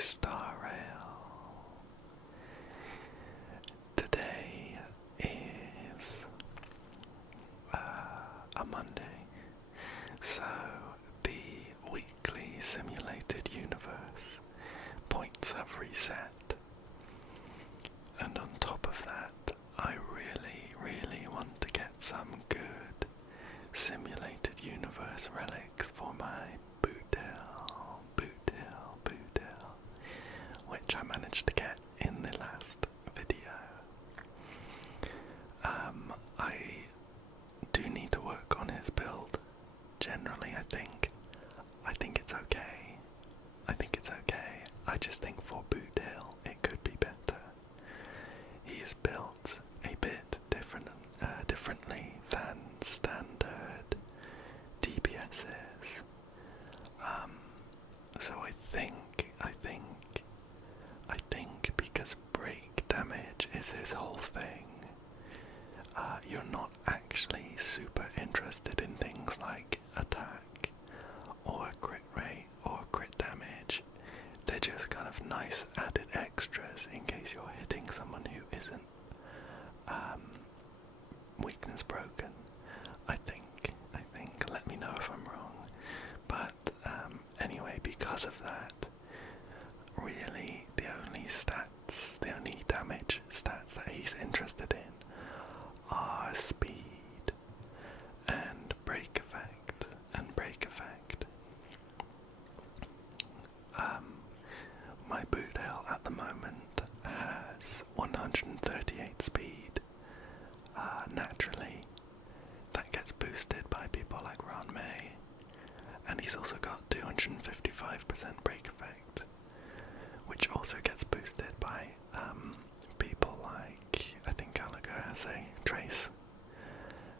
Star Rail. Today is a Monday, so the weekly simulated universe points have reset, and on top of that, I really want to get some good simulated universe relics for my Boothill, which I managed to get in the last video. I do need to work on his build. Generally, I think it's okay. I just think for Boothill, it could be better. He is built a bit differently than standard DPSs. So I think because break damage is his whole thing, you're not actually super interested in things like attack or crit rate or crit damage. They're just kind of nice added extras in case you're hitting someone who isn't weakness broken. I think, let me know if I'm wrong. But anyway, because of that, really the only damage stats that he's interested in are speed and break effect My Boothill at the moment has 138 speed. Naturally, that gets boosted by people like Ron May, and he's also got 255% break effect, which also gets boosted by people like, I think Gallagher has a Trace,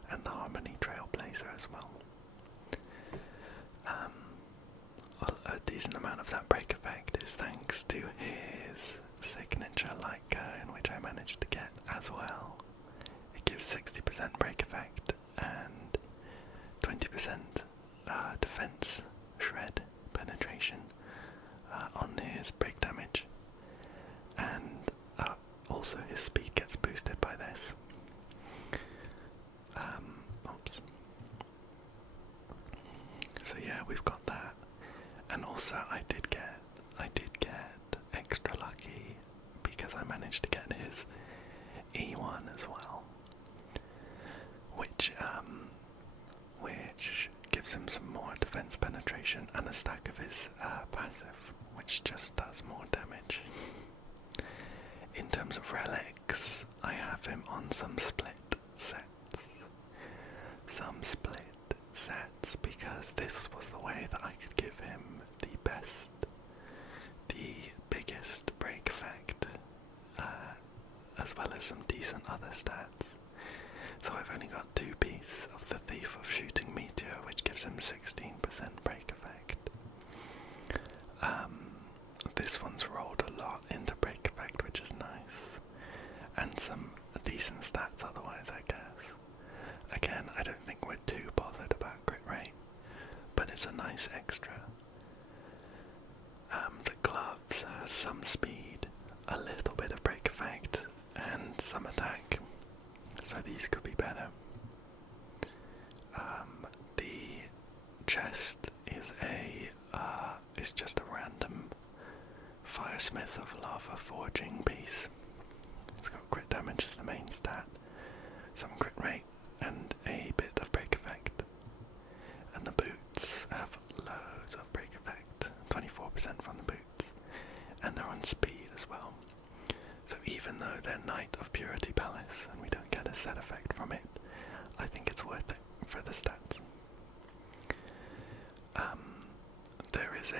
and the Harmony Trailblazer as well. A decent amount of that break effect is thanks to his signature light cone, which I managed to get as well. It gives 60% break effect and 20% defense shred penetration on his break damage, and also his speed gets boosted by this. Oops. So yeah, we've got that, and also I did get extra lucky because I managed to get his E1 as well, which gives him some more defense penetration and a stack of his passive, which just does more damage. In terms of relics, I have him on some split sets. Because this was the way that I could give him the biggest break effect, as well as some decent other stats. So I've only got 2 pieces of the Thief of Shooting Meteor, which gives him 16% break effect. This one's rolled a lot into break effect, which is nice, and some decent stats otherwise, I guess. Again, I don't think we're too bothered about crit rate, but it's a nice extra. The gloves has some speed, a little bit of break effect, and some attack, so these could be better. The chest is just a random Firesmith of Lava forging piece. It's got crit damage as the main stat, some crit rate, and a bit of break effect. And the boots have loads of break effect, 24% from the boots, and they're on speed as well. So even though they're Knight of Purity Palace and we don't get a set effect from it, I think it's worth it for the stats. There is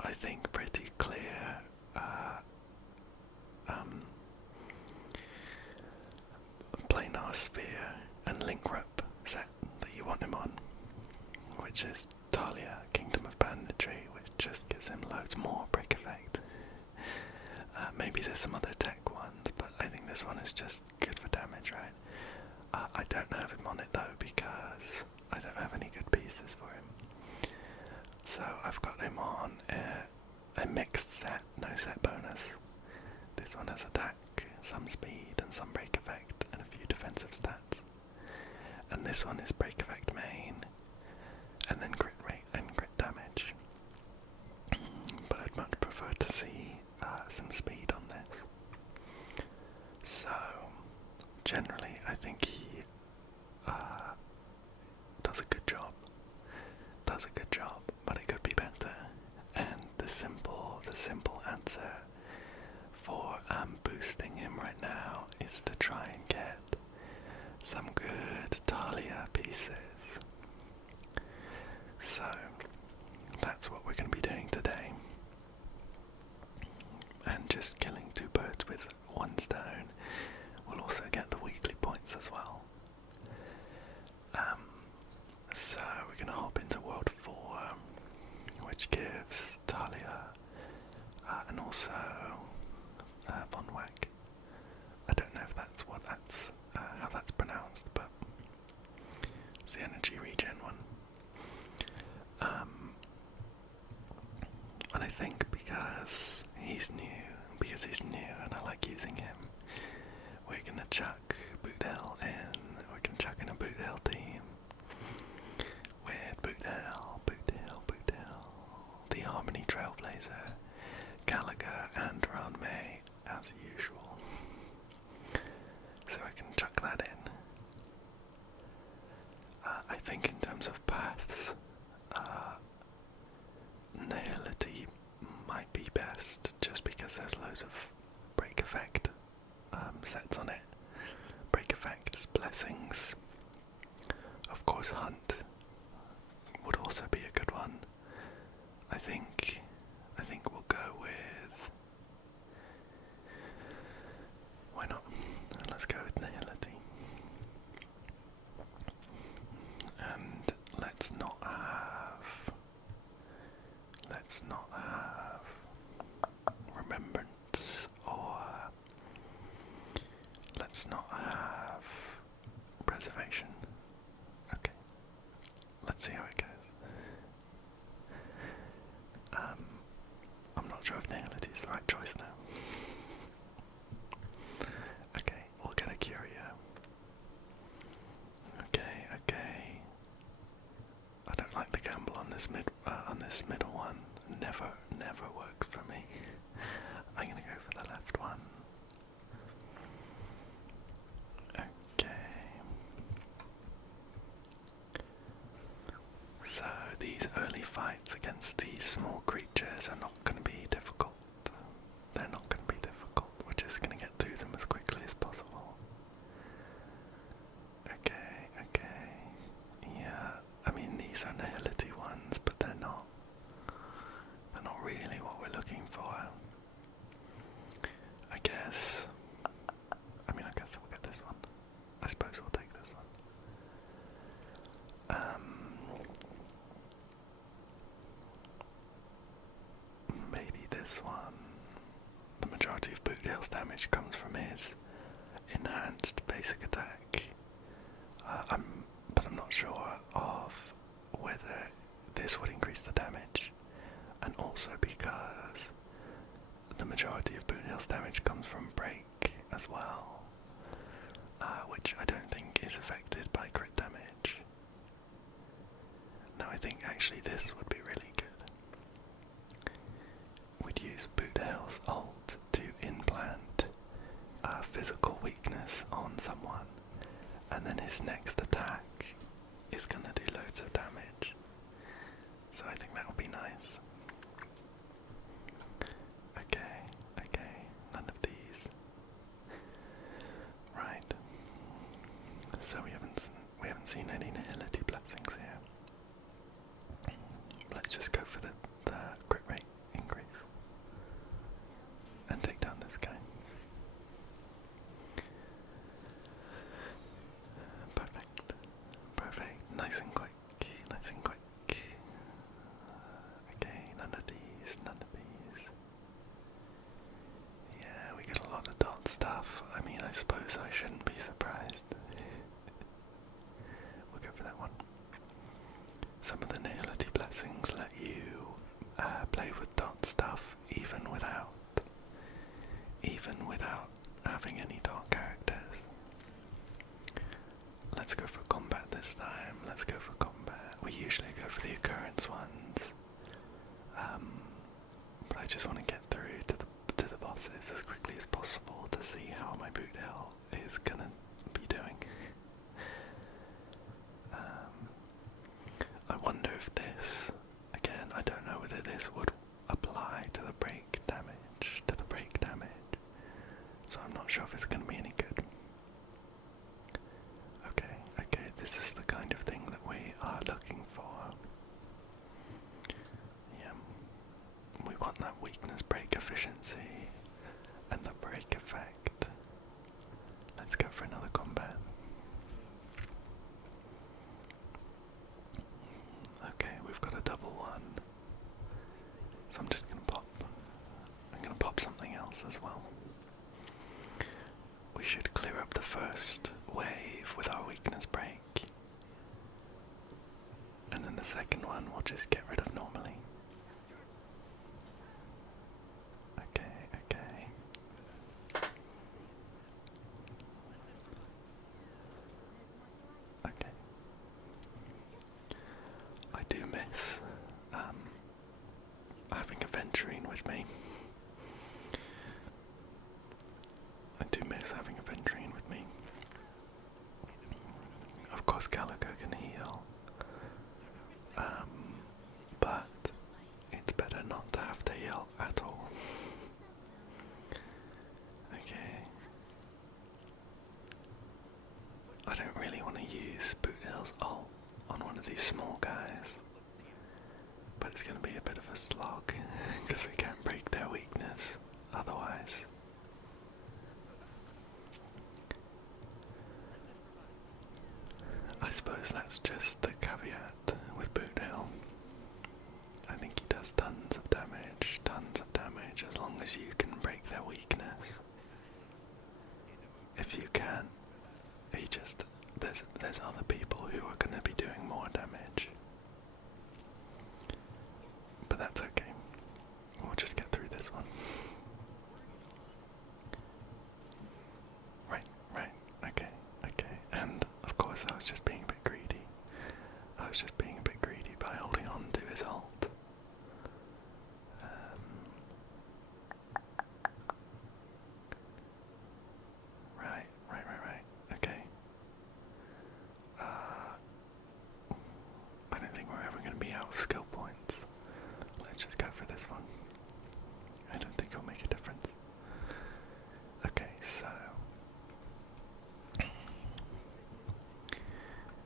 I think pretty clear planar sphere and link rope set that you want him on, which is Talia, Kingdom of Banditry, which just gives him loads more break effect. Maybe there's some other tech ones, but I think this one is just good for damage, right? I don't have him on it though because I don't have any good pieces for him. So I've got him on a mixed set, no set bonus. This one has attack, some speed, and some break effect, and a few defensive stats. And this one is break effect main, and then crit rate and crit damage. But I'd much prefer to see some speed on this. So, generally, I think he does a good job. But it could be better. And the simple answer for boosting him right now is to try and get some good Talia pieces. So, that's what we're going to be doing today. And just killing 2 birds with 1 stone. We'll also get the weekly points as well. So we're going to hop into World 4, which gives Talia and also Von Wack. I don't know if that's how that's pronounced, but it's the energy regen one. And I think because he's new and I like using him, we're gonna chuck Boothill in. We're gonna chuck in a Boothill team with Boothill, the Harmony Trailblazer, Gallagher, and Ranmei as usual. So I can chuck that in. I think in terms of paths, Nihility might be best, just because there's loads of break effect sets on it. Break effects, blessings. Of course, Hunt would also be a good one. I think we'll go with. Why not? Let's go with Nihility. And let's not have Remembrance, or let's not have Preservation. Okay, let's see how it goes. I'm not sure if Nihility is the right choice now. Okay, we'll get a Curio. Okay. I don't like the gamble on this middle one. Never works for me. I'm gonna go for the left one. Okay. So these early fights against these small creatures are not gonna be difficult. They're not gonna be difficult. We're just gonna get through them as quickly as possible. Okay. Yeah, I mean these are Nihility ones, but they're not really what we're looking for. I guess we'll get this one. I suppose we'll take this one. Maybe this one. The majority of Boothill's damage comes from his enhanced basic attack. But I'm not sure of whether this would increase the damage, and also because the majority of Boothill's damage comes from break as well, which I don't think is affected by crit damage. No, I think actually this would be really good. We'd use Boothill's ult to implant physical weakness on someone, and then his next attack is gonna do loads of damage. So I think that would be nice. Okay, none of these. Right. So we haven't seen any Nihility blessings here. Let's just go for the crit rate increase and take down this guy. Perfect. Nice and quick. Okay, none of these. Yeah, we get a lot of dot stuff. I mean, I suppose I shouldn't be surprised. We'll go for that one. Some of the Nihility blessings let you play with dot stuff let's go for combat. We usually go for the occurrence ones, but I just want to get through to the bosses as quickly as possible to see how my Boothill is gonna be doing. I wonder if this, again, I don't know whether this would apply to the break damage, so I'm not sure if it's going to be any good. Okay, this is the kind of thing that we are looking for. Yeah, we want that weakness break efficiency and the break effect. Let's go for another combat. Okay, we've got a double one. So I'm just gonna pop something else as well. We should clear up the first wave with our weakness break. And then the second one we'll just get rid of normally. Okay. I do miss having a venturine with me. Of course Calico can heal, but it's better not to have to heal at all. Okay. I don't really want to use Boothill's ult on one of these small guys, but it's going to be a bit of a slog because we can't break their weakness otherwise. I suppose that's just the caveat with Boothill. I think he does tons of damage as long as you can break their weakness. If you can, there's other people who are going to be doing more damage. But that's okay. We'll just get through this one. Right, okay. And of course I was just being a bit greedy. By holding on to his ult. Right. Okay. I don't think we're ever going to be out of skill points. Let's just go for this one. I don't think it'll make a difference. Okay, so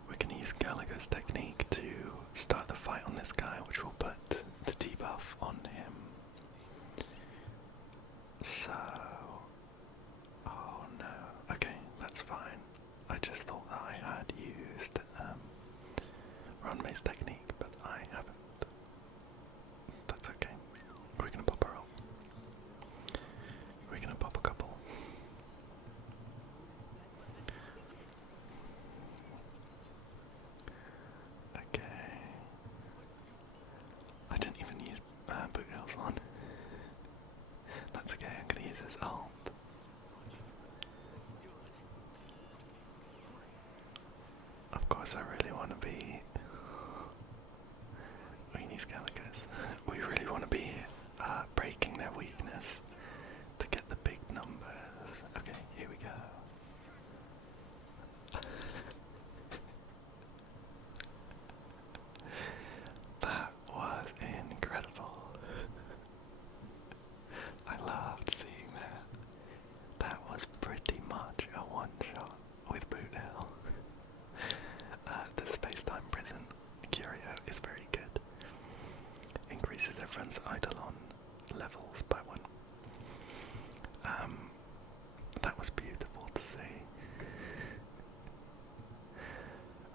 we can use Gallagher's technique to start the fight on this guy, which will put the debuff on him. So, oh no, okay, that's fine. I just thought that I had used Ronmay's technique, but I haven't. That's okay. We're gonna pop her ult. We're gonna pop a couple. Okay. I didn't even use Boothill's one. That's okay, I'm gonna use his ult. Of course I really want to be... We need Scalicos. We really want to be breaking their weakness to get the big numbers. Okay, here we go. That was incredible. I loved seeing that. That was pretty much a one-shot with Boothill. The space-time prison curio is very good. Increases everyone's Eidolon levels by 1. That was beautiful to see.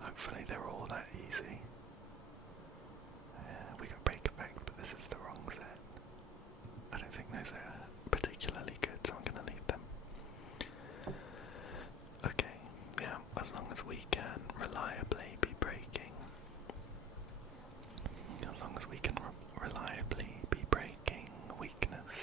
Hopefully they're all that easy. We got break effect, but this is the wrong set. I don't think those are particularly good, so I'm going to leave them. Okay, yeah, as long as we can reliably be breaking. As long as we can reliably be breaking weakness,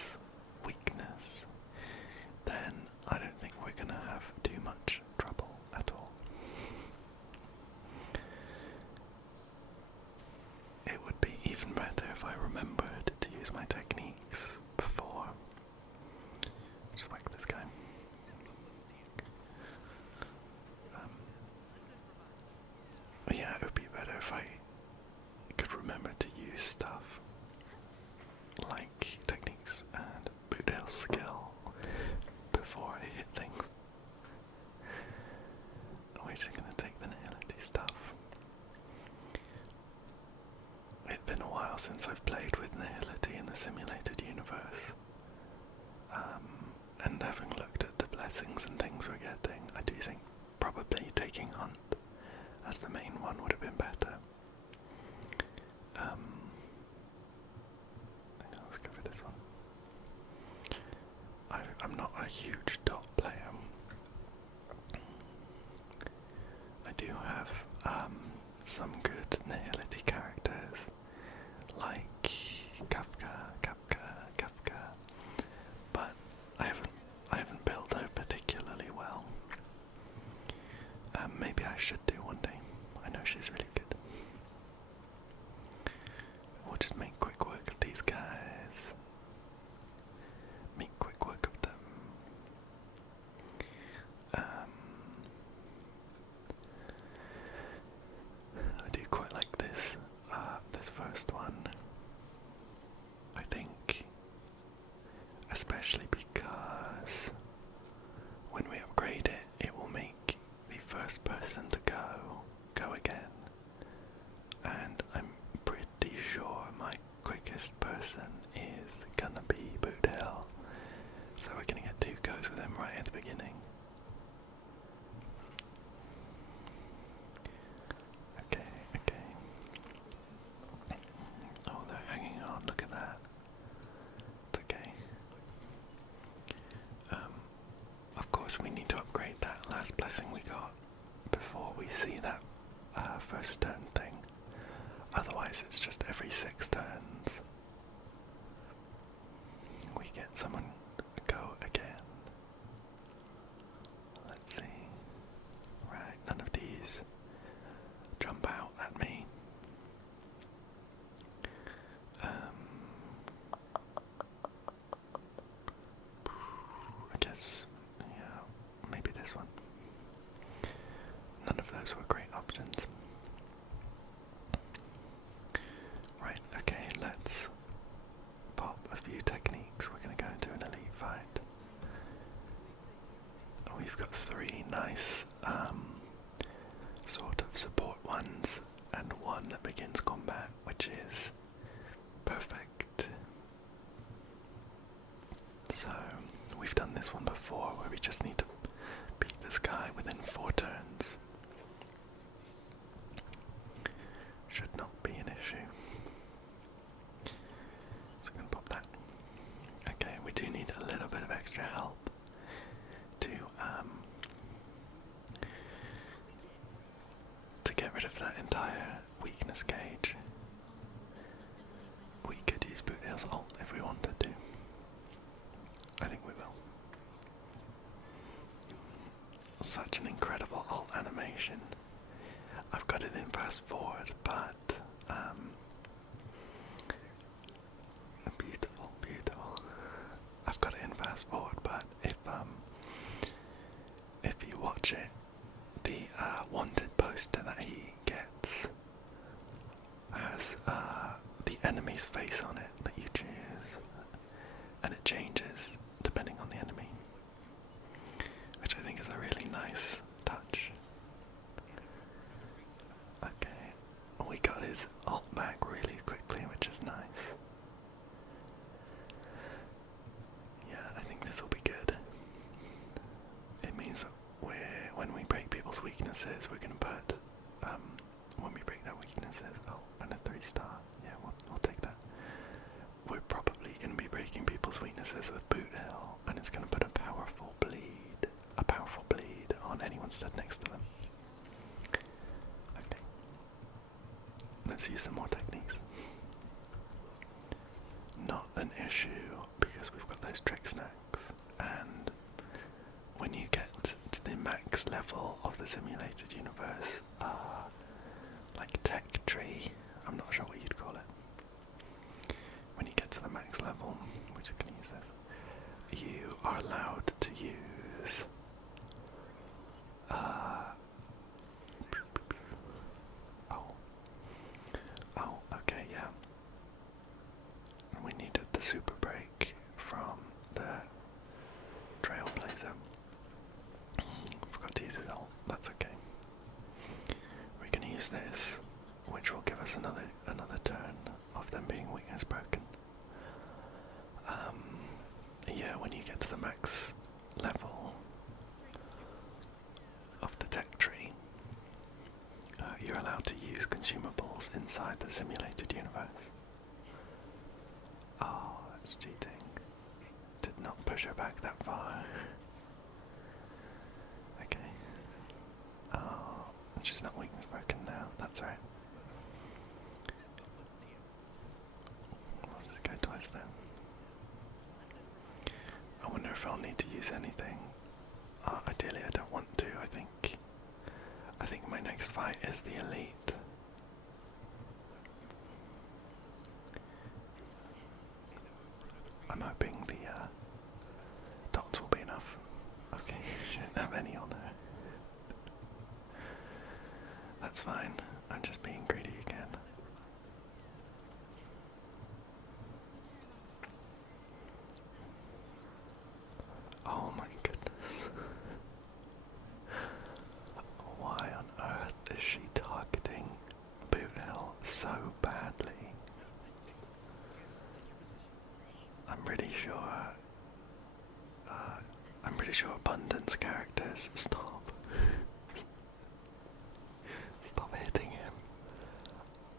as the main one would have been better. Let's go for this one. I'm not a huge dot player. I do have some good nihility characters like Kafka, but I haven't built her particularly well. Maybe I should do one day. I know she's really good. We'll just make quick work of these guys. Make quick work of them. I do quite like this first one. I think, especially because when we upgrade it, it will make the first person to go again. And I'm pretty sure my quickest person is gonna be Boothill. So we're gonna get 2 goes with him right at the beginning. Okay. Oh, they're hanging on, look at that. It's okay. Of course we need to upgrade that last blessing we got before we see that first turn thing. Otherwise it's just every 6 turns we get someone go again. Let's see. Right, none of these jump out at me. I guess, yeah, maybe this one. None of those were great options. Right, okay, let's pop a few techniques. We're going to go into an elite fight. We've got 3 nice sort of support ones and one that begins combat, which is perfect. So we've done this one before where we just need to beat this guy within 4 turns. Should not be an issue. So I'm going to pop that. Okay, we do need a little bit of extra help to get rid of that entire weakness gauge. We could use Boothill's ult if we wanted to. I think we will. Such an incredible ult animation. I've got it in fast forward, but beautiful. I've got it in fast forward, but if you watch it, the wanted poster that he gets has the enemy's face on it that you choose, and it changes depending on the enemy, which I think is a really nice touch. Okay, we got his ult back really quickly, which is nice. Yeah, I think this will be good. It means that when we break people's weaknesses, we're going to put, when we break their weaknesses, oh, and a 3-star, yeah, we'll take that. We're probably going to be breaking people's weaknesses with Boothill, and it's going to put a powerful bleed on anyone stood next to them. Okay. Let's use some more techniques. Not an issue, because we've got those trick snacks, and when you get to the max level of the simulated universe, like tech tree, I'm not sure what you'd call it. When you get to the max level, which I can use this, you are allowed to use okay, yeah. We needed the super break from the Trailblazer. Forgot to use it all. That's okay. We can use this, which will give us another turn of them being weakness broken. Yeah, when you get to the max level of the tech tree, consumables inside the simulated universe. Oh, that's cheating. Did not push her back that far. Okay. Oh, and she's not weakness broken now. That's right. I'll just go twice then. I wonder if I'll need to use anything. Ideally, I don't want to. I think my next fight is the elite. I'm hoping the dots will be enough. Okay, shouldn't have any on her. That's fine. I'm just being greedy again. Oh my goodness. Why on earth is she targeting Boothill so badly? I'm pretty sure Abundance characters stop hitting him.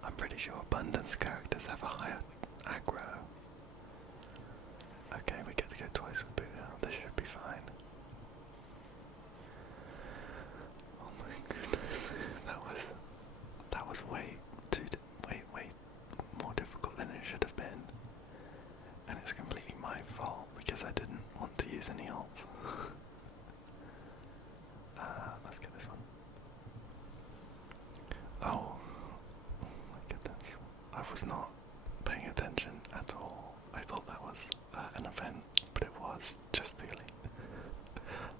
I'm pretty sure Abundance characters have a higher aggro. Okay, we get to go twice with Boothill. This should be fine. Oh my goodness, that was way more difficult than it should have been, and it's completely my fault because I didn't want to use any ults. Let's get this one. Oh my goodness, I was not paying attention at all. I thought that was an event, but it was just the elite.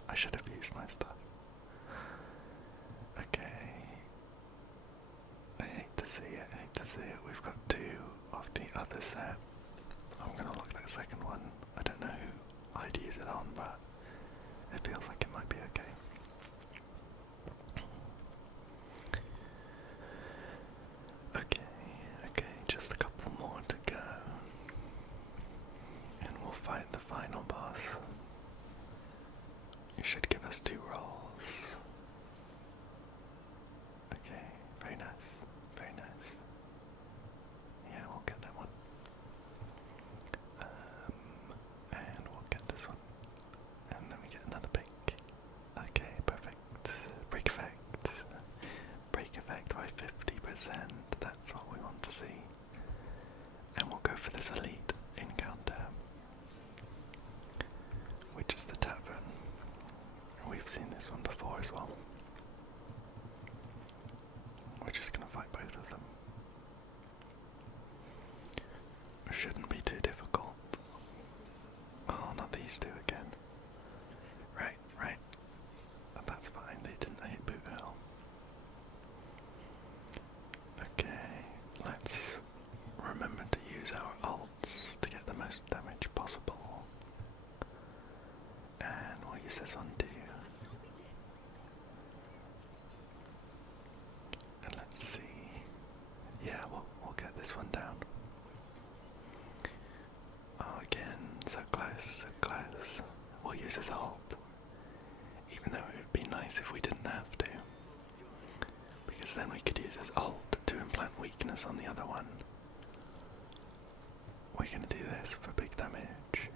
I should have used my stuff. Okay. I hate to see it, We've got two of the other set. I'm gonna lock that second one. I don't know who I'd use it on, but it feels like it might be okay. Okay, just a couple more to go. And we'll fight the final boss. You should give us 2 rolls. Okay, very nice, very nice. Yeah, we'll get that one. And we'll get this one. And then we get another pink. Okay, perfect. Break effect. Break effect by 50%. That's what we want to see. And we'll go for this elite encounter, which is the tavern. We've seen this one before as well. We're just gonna fight both of them. It shouldn't be too difficult. Oh, not these two again. Right. That's fine, they didn't hit Boothill. Okay, let's remember to use our ults to get the most damage possible. And we'll use this on too. And let's see. Yeah, we'll get this one down. Oh, again, so close. We'll use his ult. Even though it would be nice if we didn't have to. Because then we could use his ult to implant weakness on the other one. We're gonna do this for big damage.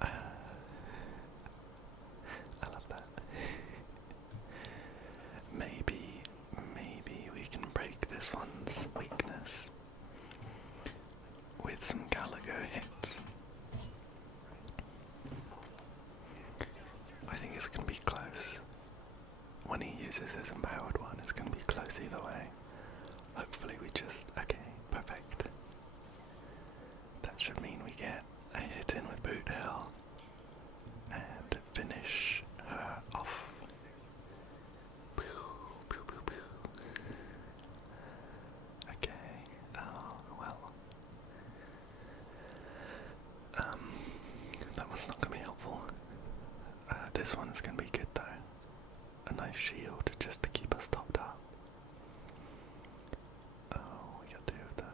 I love that. Maybe we can break this one's weakness with some Gallagher hits. I think it's going to be close. When he uses his empowered one, it's going to be close either way. Hopefully we just... okay, perfect. That should mean we get a hit in with Boothill and finish her off. Okay, oh well. That one's not going to be helpful. This one is going to be good though. A nice shield just to keep us topped up. Oh, we got 2 of them.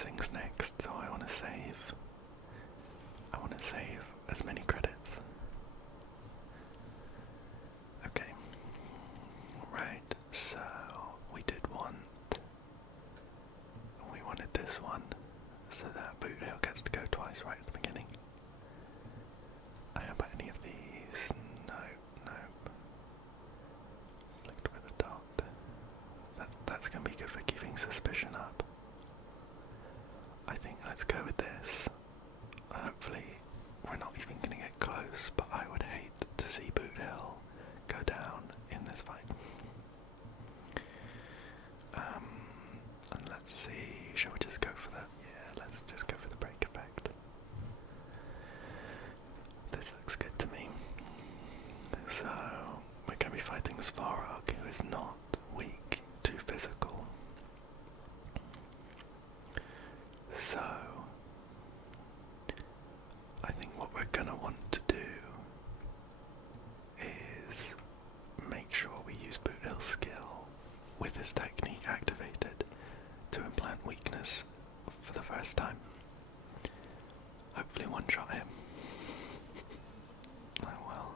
things next, so I want to save. I want to save as many credits. Okay. Right, so we did want. We wanted this one, so that Boothill gets to go twice right at the beginning. How about any of these? No, no. Flicked with a dot. That's going to be good for keeping suspicion up. I think let's go with this. Hopefully we're not even going to get close, but I would hate to see Boothill go down in this fight. And let's see, shall we just go for that? Yeah, let's just go for the break effect. This looks good to me. So, we're going to be fighting Svarog, who is not weak to physical. So, I think what we're going to want to do is make sure we use Boothill's skill with his technique activated to implant weakness for the first time. Hopefully one-shot him. Oh well.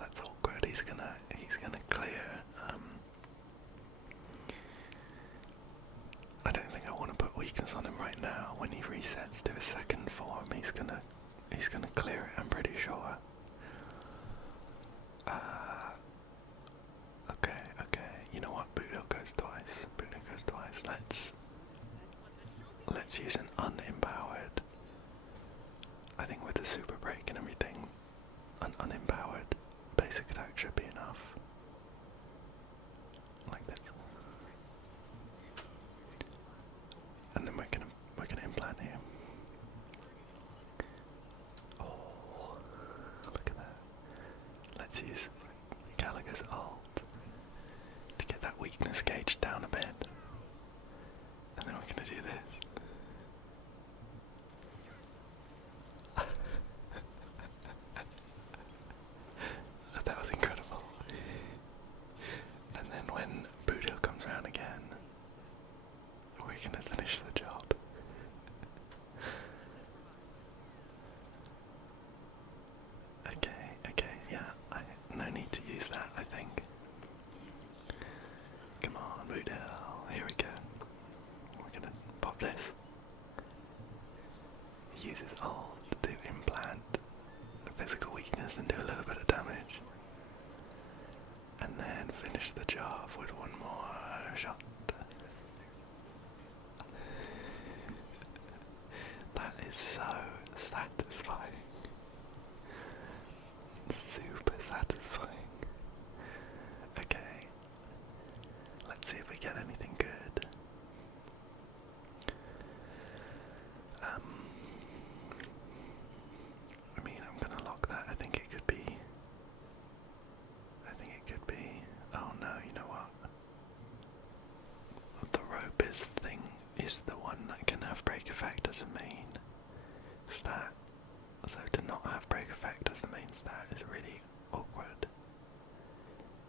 That's awkward. He's gonna clear. I don't think I want to put weakness on him right now. When he resets to his second form, he's gonna clear it, I'm pretty sure. Okay. You know what? Boothill goes twice. Let's use an unempowered. I think with the super break and everything, an unempowered basic attack should be enough. Like this. And then we're gonna implant him. Oh, look at that. Let's use Gallagher's ult to get that weakness gauge down a bit. And then we're gonna do this. That was incredible. And then when Boothill comes around again, we're gonna finish the job. Okay, yeah, no need to use that, I think. Come on, Boothill, here we go. We're gonna pop this. Use his ult to implant a physical weakness and do a little bit of damage. And then finish the job with one more shot. That is so satisfying. Super satisfying. Okay. Let's see if we get anything good. I mean, I'm gonna lock that. I think it could be. Oh no, you know what? The rope is the one that can have break effect as a main stat. So to not have break effect as the main stat is really awkward.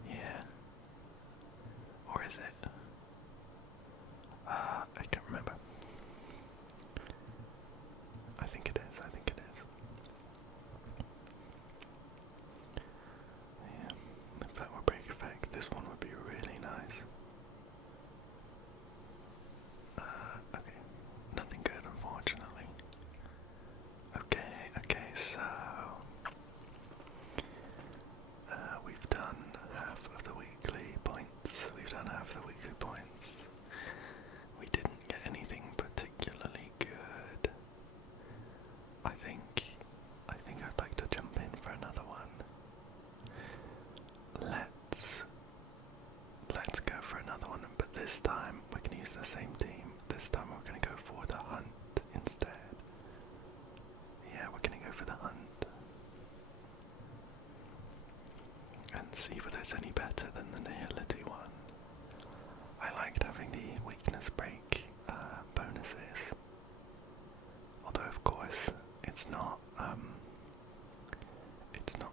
Yeah. Or is it? I can't remember. I think it is. Yeah. If that were break effect, this one would be really nice. Okay. Nothing good, unfortunately. Okay, so we've done half of the weekly points. We didn't get anything particularly good. I think I'd like to jump in for another one. Let's go for another one, but this time we can use the same team. This time we're gonna go for the hunt instead. Yeah, we're gonna go for the hunt. And see whether it's any better than the nihility one. I liked having the weakness break bonuses. Although of course it's not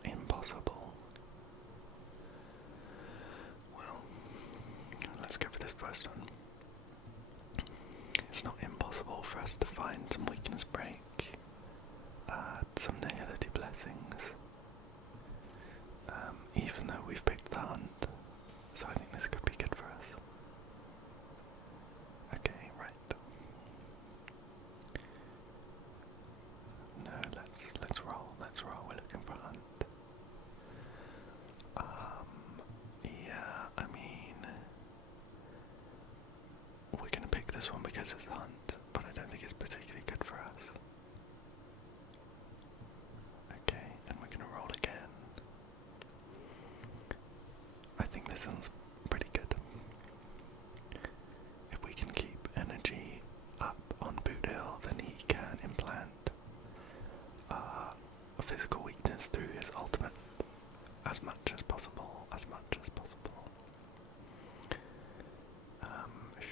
impossible. Well, let's go for this first one. It's not impossible for us to find some weakness break, some nihility blessings, even though we've picked the hunt, so I think this could be good for us. Okay, right. No, let's roll, we're looking for hunt. Yeah, I mean, we're gonna pick this one because it's hunt, but I don't think it's particularly good for us. Okay, and we're gonna roll again. I think this one's pretty good. If we can keep energy up on Boothill, then he can implant a physical weakness through his ultimate as much as possible.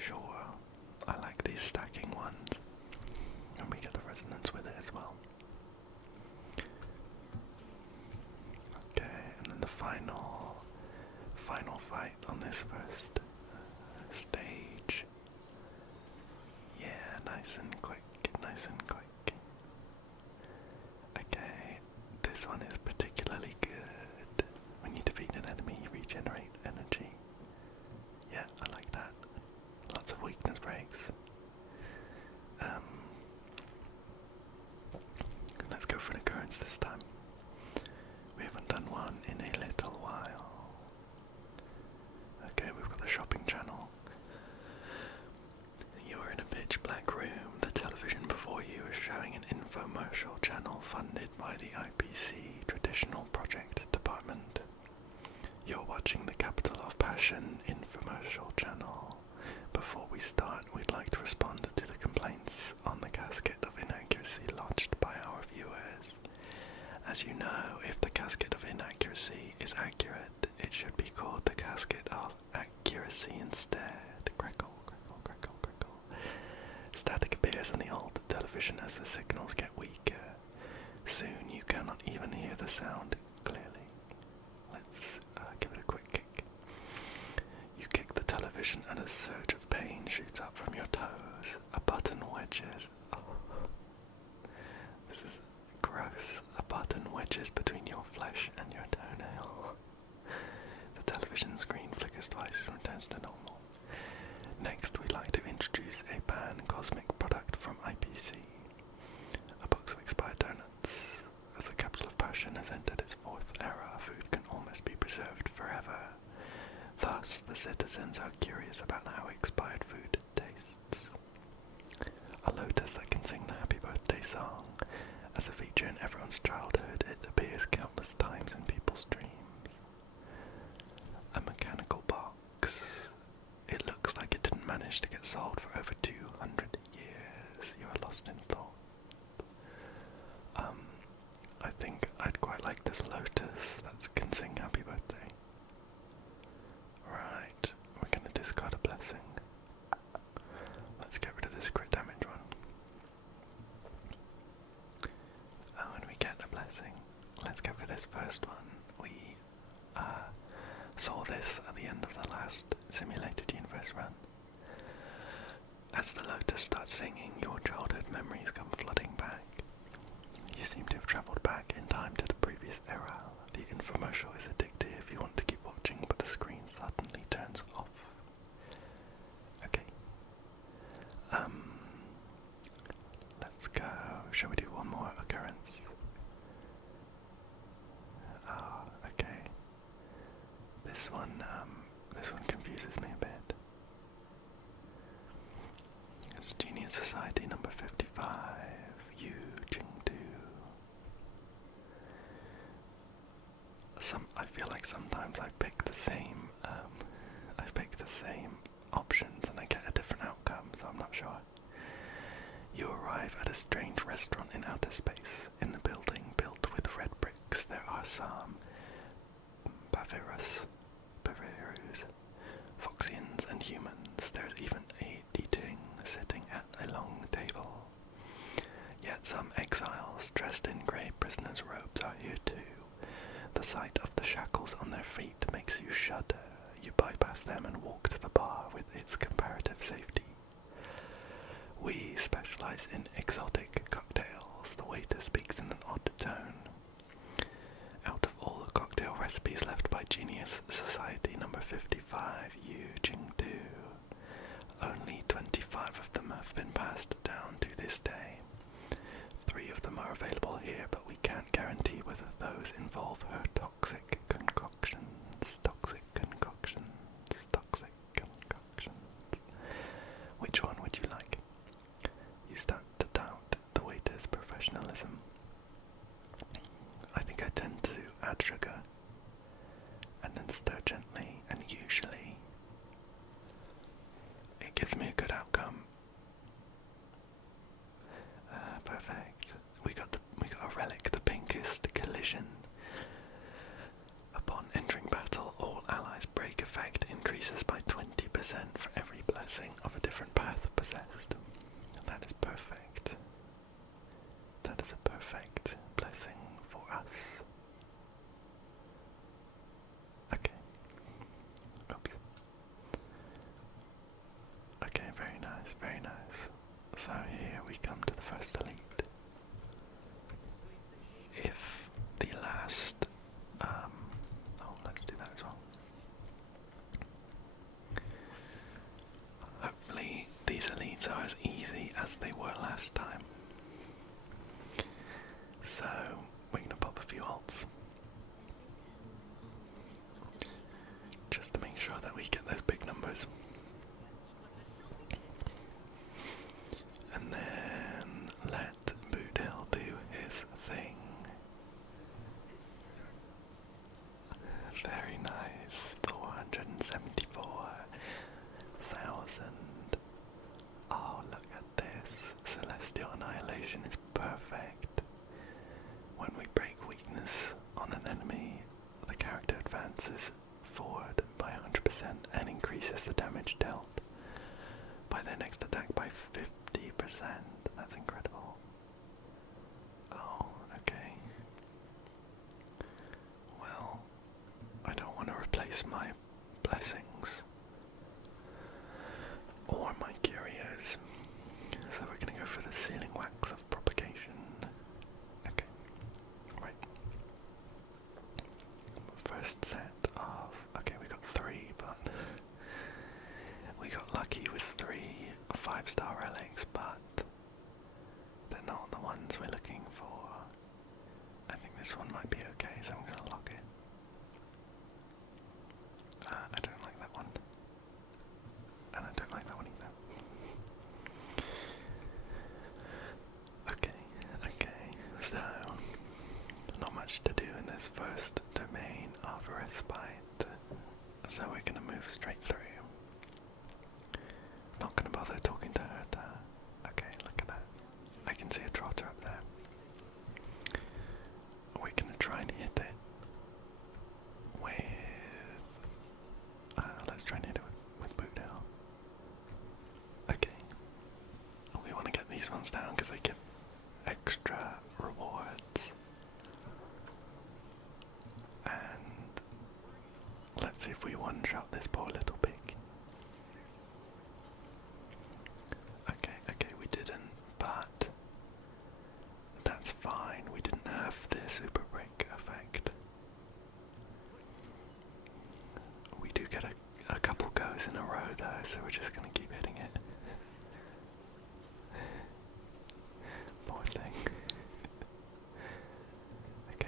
Sure, I like these stacking ones, and we get the resonance with it as well. Okay, and then the final fight on this first stage. Yeah, nice and quick. Okay, this one is particularly good. When you defeat an enemy, you regenerate energy. Yeah, I like that. Lots of weakness breaks. Let's go for an occurrence this time. We haven't done one in a little while. Okay, we've got the shopping channel. You're in a pitch black room. The television before you is showing an infomercial channel funded by the IPC Traditional Project Department. You're watching the Capital of Passion infomercial channel. Before we start, we'd like to respond to the complaints on the casket of inaccuracy lodged by our viewers. As you know, if the casket of inaccuracy is accurate, it should be called the casket of accuracy instead. Crackle, crackle, crackle, crackle. Static appears on the old television as the signals get weaker. Soon you cannot even hear the sound clearly. Let's give it a quick kick. You kick the television and a surge of pain shoots up from your toes. A button wedges. Oh. This is gross. A button wedges between your flesh and your toenail. The television screen flickers twice and returns to normal. Next, we'd like to introduce a pan-cosmic product from IPC. A box of expired donuts. As the Capital of Passion has entered its fourth era, food can almost be preserved forever. Thus, the citizens are curious about how expired food tastes. A lotus that can sing the Happy Birthday song. As a feature in everyone's childhood, it appears countless times in people's dreams. A mechanical box. It looks like it didn't manage to get sold for over 200 years. You are lost in thought. I think I'd quite like this lotus that can sing Happy Birthday. Right, we're going to discard a blessing. Let's get rid of this crit damage one. Oh, and we get a blessing. Let's go for this first one. We saw this at the end of the last simulated universe run. As the lotus starts singing, your childhood memories come flooding back. You seem to have travelled back in time to the previous era. The infomercial is addictive. You want to keep watching, but the screen suddenly turns off. Okay. Let's go. Shall we do one more occurrence? Okay. This one confuses me a bit. It's Genius Society number 55. Yu Jingdu. I feel like sometimes I pick the same options and I get a different outcome, so I'm not sure. You arrive at a strange restaurant in outer space. In the building built with red bricks, there are some Bavirus, Foxians and humans. There's even a Deting sitting at a long table. Yet some exiles dressed in grey prisoners' robes are here too. The sight of the shackles on their feet makes you shudder. you bypass them and walk to the bar with its comparative safety. We specialize in exotic cocktails. The waiter speaks in an odd tone. Out of all the cocktail recipes left by Genius Society number 55, Yu Jingdu, only 25 of them have been passed down to this day. 3 of them are available here, but we can't guarantee whether those involve her toxic concoctions. Toxic concoctions. Toxic concoctions. Which one would you like? You start to doubt the waiter's professionalism. I think I tend to add sugar, and then stir gently, and usually it gives me a good outcome. Perfect. We got a relic, the pinkest collision. Upon entering battle, all allies' break effect increases by 20% for every blessing of a different path possessed. That is perfect. That is a perfect blessing for us. Okay. Oops. Okay, very nice, very nice. So here we come to the first elite. If the last, let's do that as well. Hopefully these elites are as easy as they were last time. So we're gonna pop a few ults, just to make sure that we get those big numbers. And then let Boothill do his thing. Very nice. 474,000. Oh, look at this. Celestial Annihilation is perfect. When we break weakness on an enemy, the character advances forward by 100% and increases the damage dealt by their next attack by 50%. That's incredible. Oh, okay. Well, I don't want to replace my blessings or my curios, so we're going to go for the Sealing Wax of Propagation. Okay, right. First set of... okay, we got 3, but we got lucky with 3 5-star relics, but they're not the ones we're looking for. I think this one might be okay, so I'm going to lock it. I don't like that one. And I don't like that one either. Okay, so not much to do in this first domain of respite, so we're going to move straight through. Not going to bother talking to her. Okay, look at that. I can see a trotter up there. We're going to try and hit it with... let's try and hit it with Boothill. Okay. We want to get these ones down because they give extra rewards. And let's see if we one-shot this poor little pig. Okay, we didn't, but that's fine. We didn't have the super break effect. We do get a couple goes in a row though, so we're just going to keep hitting it. Poor thing. Okay.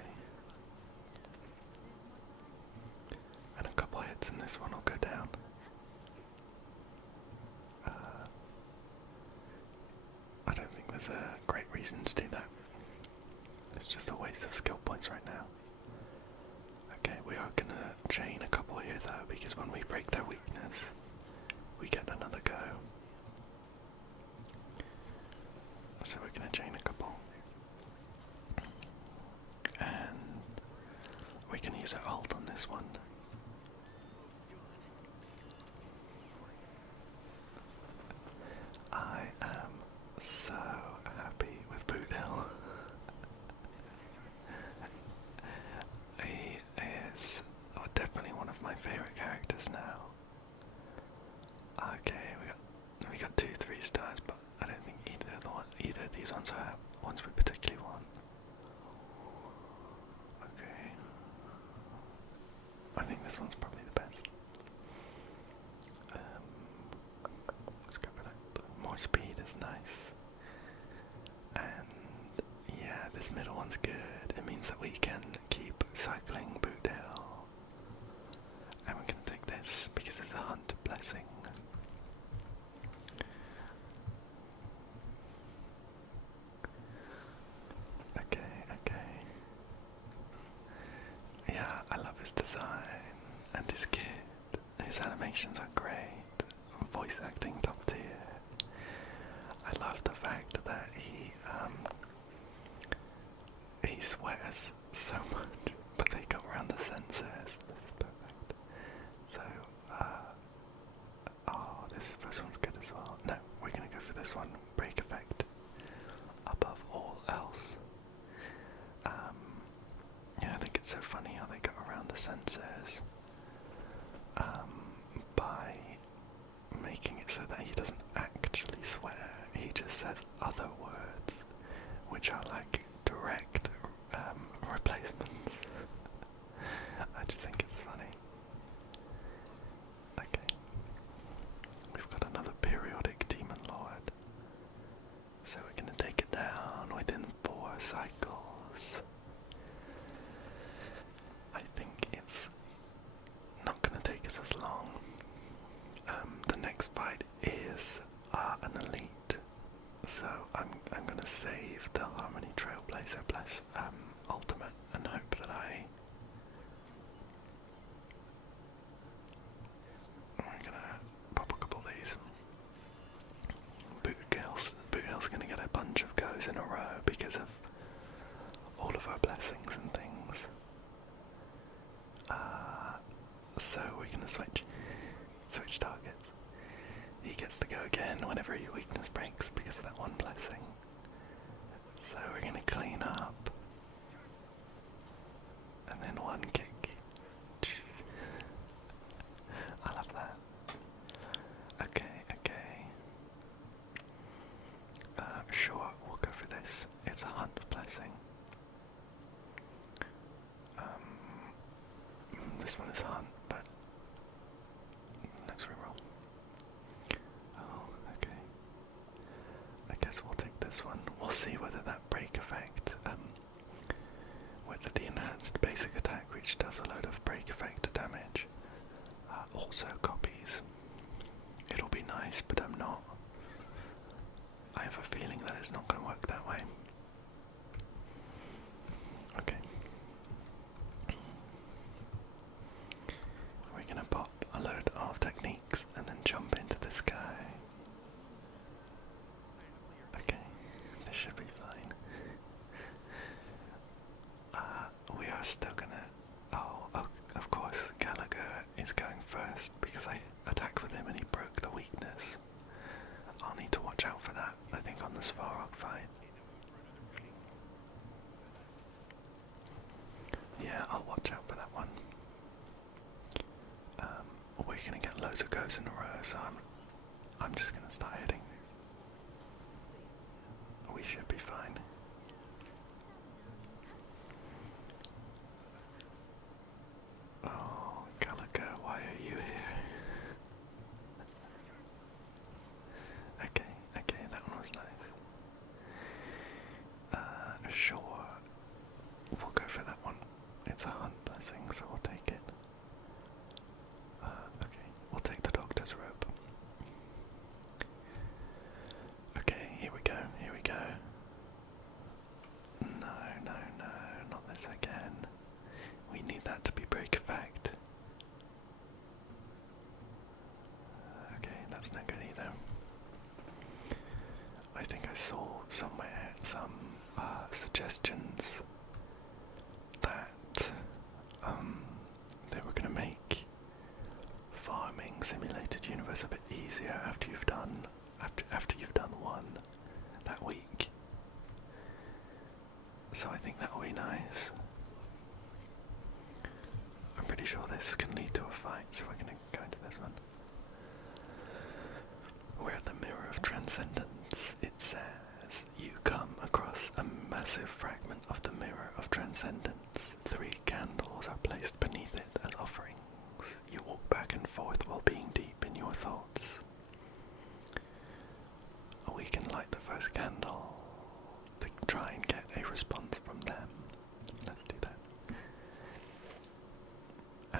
And a couple hits and this one will go down. I don't think there's a great reason to do that. It's just a waste of skill points right now. Okay, we are gonna chain a couple here though, because when we break their weakness, we get another go. So we're gonna chain a couple. And we can use our ult on this one. I am so happy with Boothill. He is definitely one of my favourite characters now. That's good. It means that we can keep cycling Boothill. And we're going to take this because it's a hunt blessing. Okay. Yeah, I love his design and his kit. His animations are great. Voice acting top tier. I love the fact that he swears so much, but they go around the sensors. This is perfect. So, oh, this first one's good as well. No, we're gonna go for this one. Break effect above all else. Yeah, I think it's so funny how they go around the sensors by making it so that he doesn't actually swear. He just says other words, which are like direct replacements. I just think it's funny. Okay. We've got another periodic demon lord. So we're going to take it down within 4 cycles. I think it's not going to take us as long. The next fight is an elite. So I'm going to save the Harmony Trailblazer Bless ultimate and hope that we're going to pop a couple of these. Boothill's going to get a bunch of goes in a row because of all of our blessings and things. So we're going to switch targets. He gets to go again whenever your weakness breaks because of that one blessing. So we're going to clean up. And then one kick. I love that. Okay. Sure, we'll go for this. It's a hunt blessing. This one is hunt, but let's reroll. Oh, okay. I guess we'll take this one. We'll see whether that break effect, whether the enhanced basic attack, which does a load of break effect damage, also copies. It'll be nice, but I'm not. I have a feeling that it's not going to work that way. Okay. We're going to pop a load of techniques and then jump into this guy. Okay, this should be fine. We are still gonna... Oh, of course, Gallagher is going first because I attacked with him and he broke the weakness. I'll need to watch out for that, I think, on the Svarog fight. Yeah, I'll watch out for that one. We're gonna get loads of goes in a row, so I'm just gonna start hitting. We should be fine. Oh, Gallagher, why are you here? Okay, that one was nice. Sure. We'll go for that one. It's a hunt blessing, so we'll take it. Okay, we'll take the doctor's robe. Okay, here we go. No, not this again. We need that to be break effect. Okay, that's no good either. I think I saw somewhere some suggestions that they were going to make farming simulated universe a bit easier after you've done one that week. So I think that will be nice. I'm pretty sure this can lead to a fight, so we're going to go into this one. We're at the Mirror of Transcendence. It says, you come across a massive fragment of the Mirror of Transcendence. 3 candles are placed beneath it as offerings. You walk back and forth while being deep in your thoughts. We can light the first candle to try and get a response from them.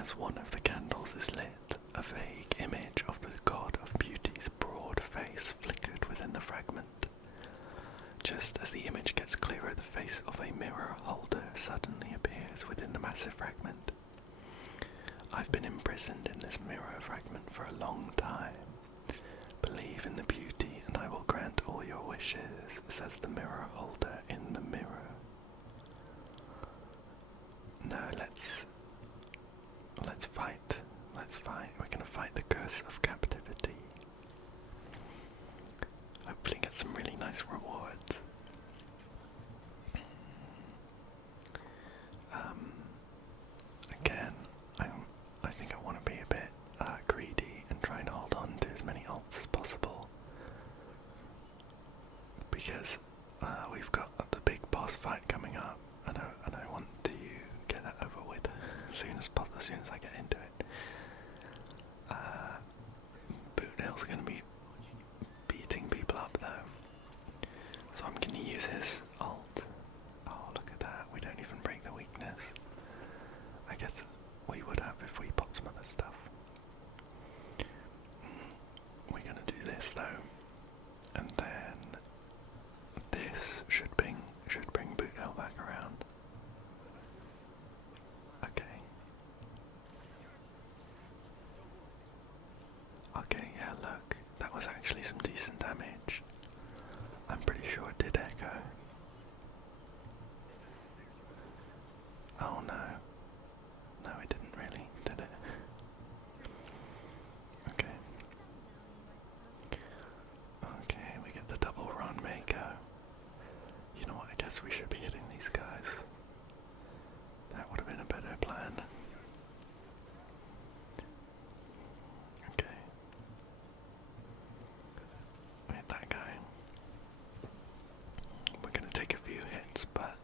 As one of the candles is lit, a vague image of the god of beauty's broad face flickered within the fragment. Just as the image gets clearer, the face of a mirror holder suddenly appears within the massive fragment. I've been imprisoned in this mirror fragment for a long time. Believe in the beauty and I will grant all your wishes, says the mirror holder in the mirror. No, let's fight. Let's fight. We're gonna fight the curse of captivity. Hopefully get some really nice rewards. Again, I think I want to be a bit greedy and try and hold on to as many ults as possible, because we've got the big boss fight coming up, and I want to get that over with as soon as possible, as soon as I get into it. Boothill's going to be beating people up though, so I'm going to use his ult. Oh, look at that, we don't even break the weakness. I guess we would have if we bought some other stuff. We're going to do this though, and then this should bring Boothill back around. Okay. Okay, yeah, look, that was actually some decent damage. I'm pretty sure it did echo. Oh no. No, it didn't really, did it? Okay. Okay, we get the double run Mako. You know what, I guess we should be hitting these guys. That would have been a better plan. Okay. We hit that guy. We're gonna take a few hits, but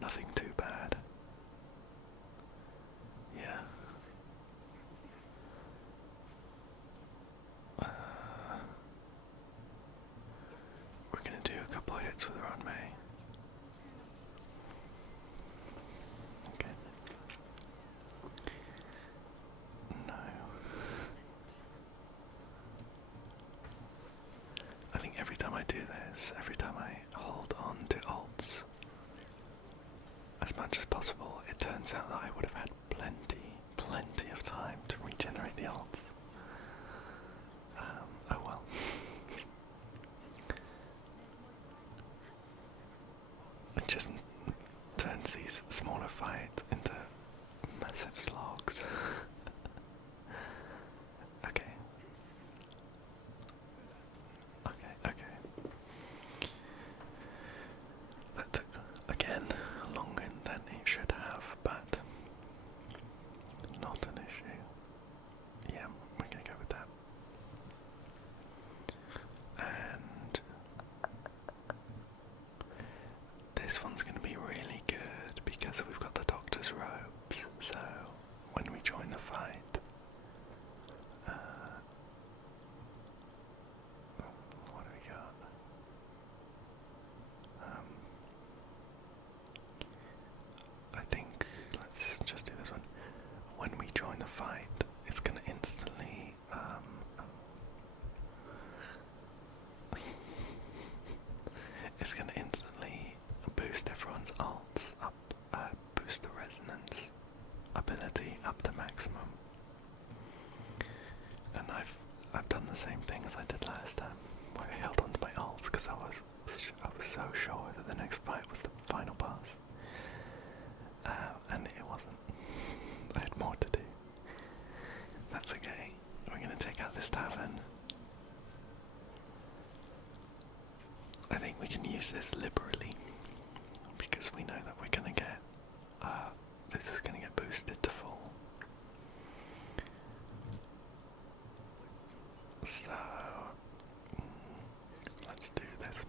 nothing too bad. Yeah. We're gonna do a couple of hits with Ron May. Okay. No. I think every time I do this, every time I hold on to ults as much as possible, it turns out that I would have had plenty of time to regenerate the ults. Oh well. It just turns these smaller fights into massive slogs. Okay. Okay. That took, again, longer than it should have, but not an issue. Yeah, we're gonna go with that. And this one's gonna be really good because we've got the Doctor's robes, so when we join the fight, what do we got? I think let's just do this one. When we join the fight, it's gonna instantly boost everyone's ults up, boost the resonance ability up to maximum. And I've done the same thing as I did last time, where I held onto my ults because I was so sure that the next fight was the final boss. And it wasn't. I had more to do. That's okay. We're gonna take out this tavern. I think we can use this liberally, because we know that we're gonna get, this is gonna get boosted to full. So, let's do this.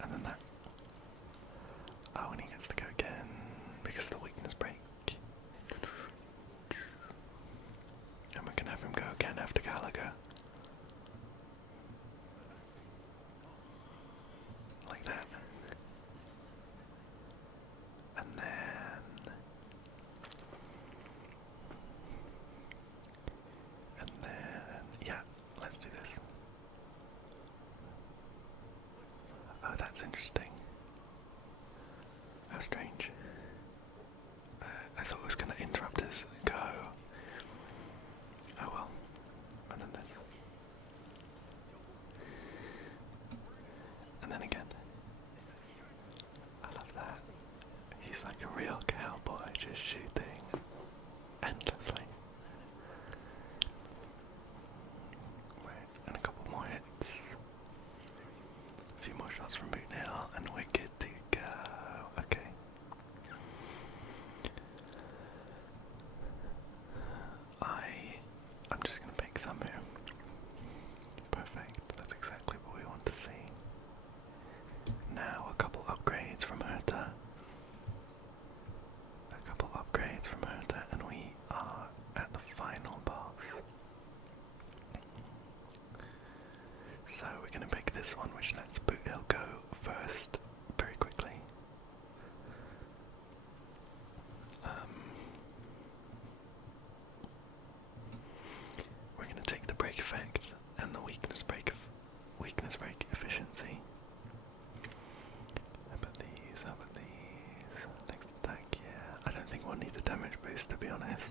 And then that. Oh, and he gets to go again because of the weakness break. And we're gonna have him go again after Gallagher. That's interesting. How strange. I thought it was going to interrupt his go. Oh well. And then this. And then again. I love that. He's like a real cowboy, just shooting endlessly. Right, and a couple more hits. A few more shots from Boothill, and we're good to go. Okay. I'm just gonna pick some here. Perfect. That's exactly what we want to see. Now a couple upgrades from Herta. A couple upgrades from Herta, and we are at the final boss. So we're gonna pick this one, which lets Boothill go first very quickly. We're gonna take the break effect and the weakness break efficiency. How about these? How about these? Next attack, yeah. I don't think we'll need the damage boost, to be honest.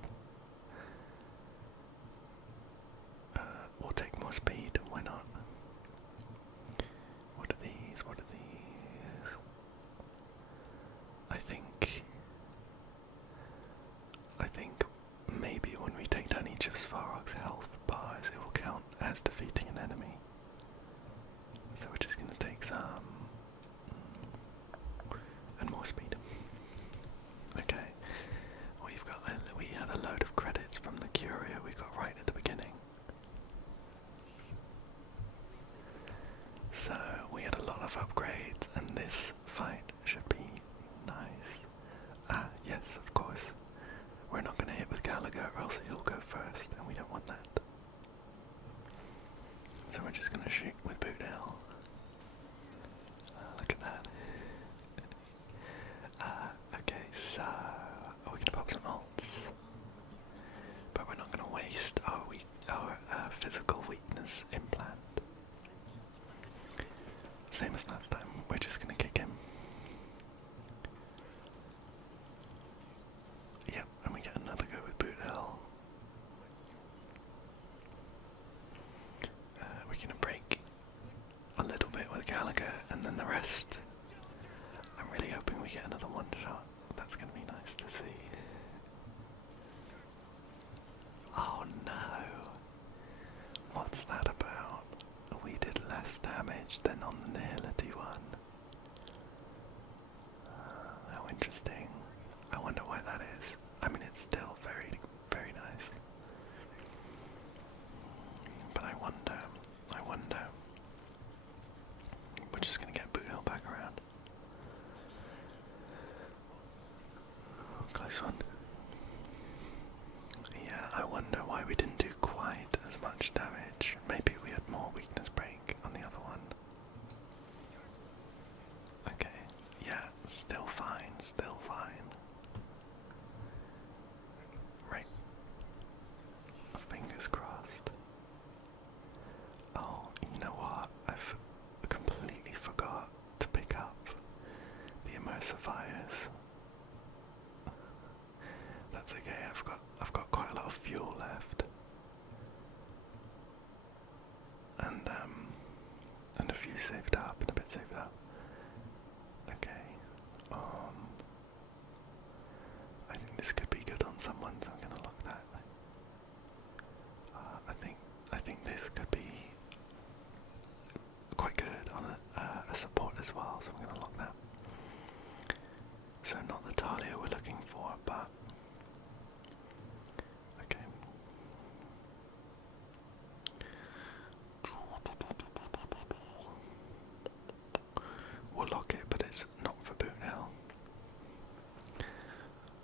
We'll take more speed, why not? What are these? What are these? I think maybe when we take down each of Svarog's health bars, it will count as defeating an enemy. So we're just going to take some and more speed. Okay, we had a load of credits from the curio we got right at the beginning. So we had a lot of upgrades, and this fight should be nice. Ah, yes, of course. We're not going to hit with Gallagher, or else he'll go first, and we don't want that. So we're just going to shoot with Boothill. Look at that. Okay, so we're going to pop some ults, but we're not going to waste our physical weakness implant. Same as last time, we're just going to kick him. Yep, and we get another go with Boothill. We're going to break a little bit with Gallagher, and then the rest. I'm really hoping we get another one shot. That's going to be nice to see. Oh no! What's that about? We did less damage than on the Nihility one. How interesting. I wonder why that is. I mean, it's still very, very nice. But I wonder. We're just going to get Boothill back around. Close one. Yeah, I wonder why we didn't do quite as much damage. Maybe we had more weakness break on the other one. Okay, yeah, still fine, still fine. Right. Fingers crossed. Oh, you know what? I've completely forgot to pick up the emulsifiers. That's okay, I've got quite a lot of fuel left. And a few saved up and a bit saved up. Okay. I think this could be good on someone, so I'm gonna lock that. I think this could be quite good on a support as well, so I'm gonna lock that. So not the Talia we're looking for, but okay. We'll lock it, but it's not for Boothill.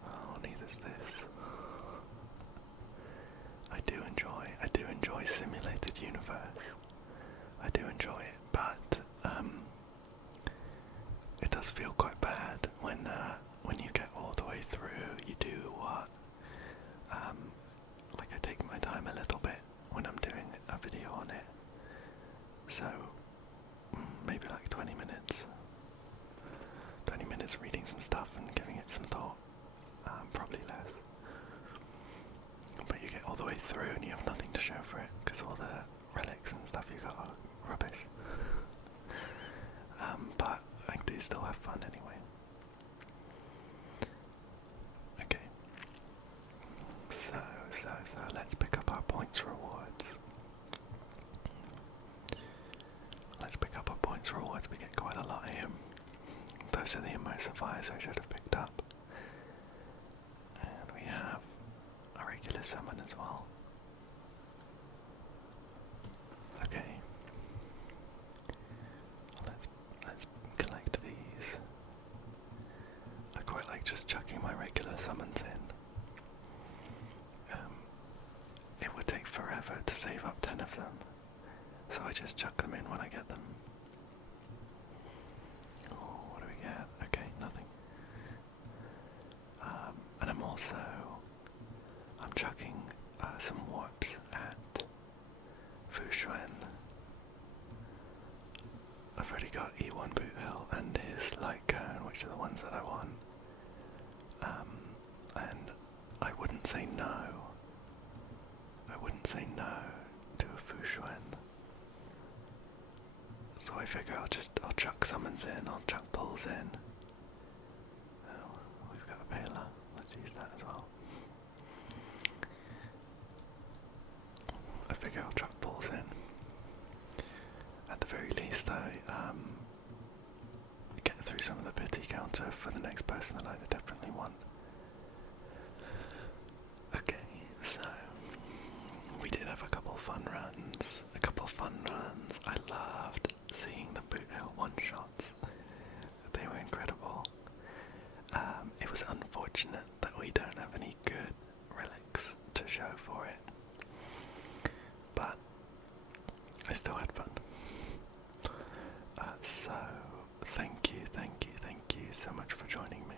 Oh, neither's this. I do enjoy simulated universe. I do enjoy it, but it does feel quite bad when you get all the way through. You do what? Like I take my time a little bit when I'm doing a video on it. So maybe like 20 minutes minutes reading some stuff and giving it some thought. Probably less. But you get all the way through and you have nothing to show for it, because all the relics and stuff you got are rubbish. But I do still have fun anyway. Okay. So let's pick up our points rewards. Let's pick up our points rewards, we get quite a lot here. Those are the emulsifiers I should have picked up. And we have a regular summon as well. Okay. Let's collect these. I quite like just chucking my regular summons in. It would take forever to save up 10 of them, so I just chuck them in when I get them. Oh, what do we get? Okay, nothing. And I'm chucking some warps at Fushuen. I've already got E1 Boothill and his light cone, which are the ones that I want. And I wouldn't say no. I wouldn't say no to a Fushuen. So I figure I'll chuck summons in, I'll chuck pulls in. Oh, we've got a Pela, let's use that as well. I figure I'll chuck pulls in. At the very least I get through some of the pity counter for the next person that I definitely want. Okay, so we did have a couple fun runs. I loved seeing the Boothill one-shots. They were incredible. It was unfortunate that we don't have any good relics to show for it. But I still had fun. So thank you so much for joining me.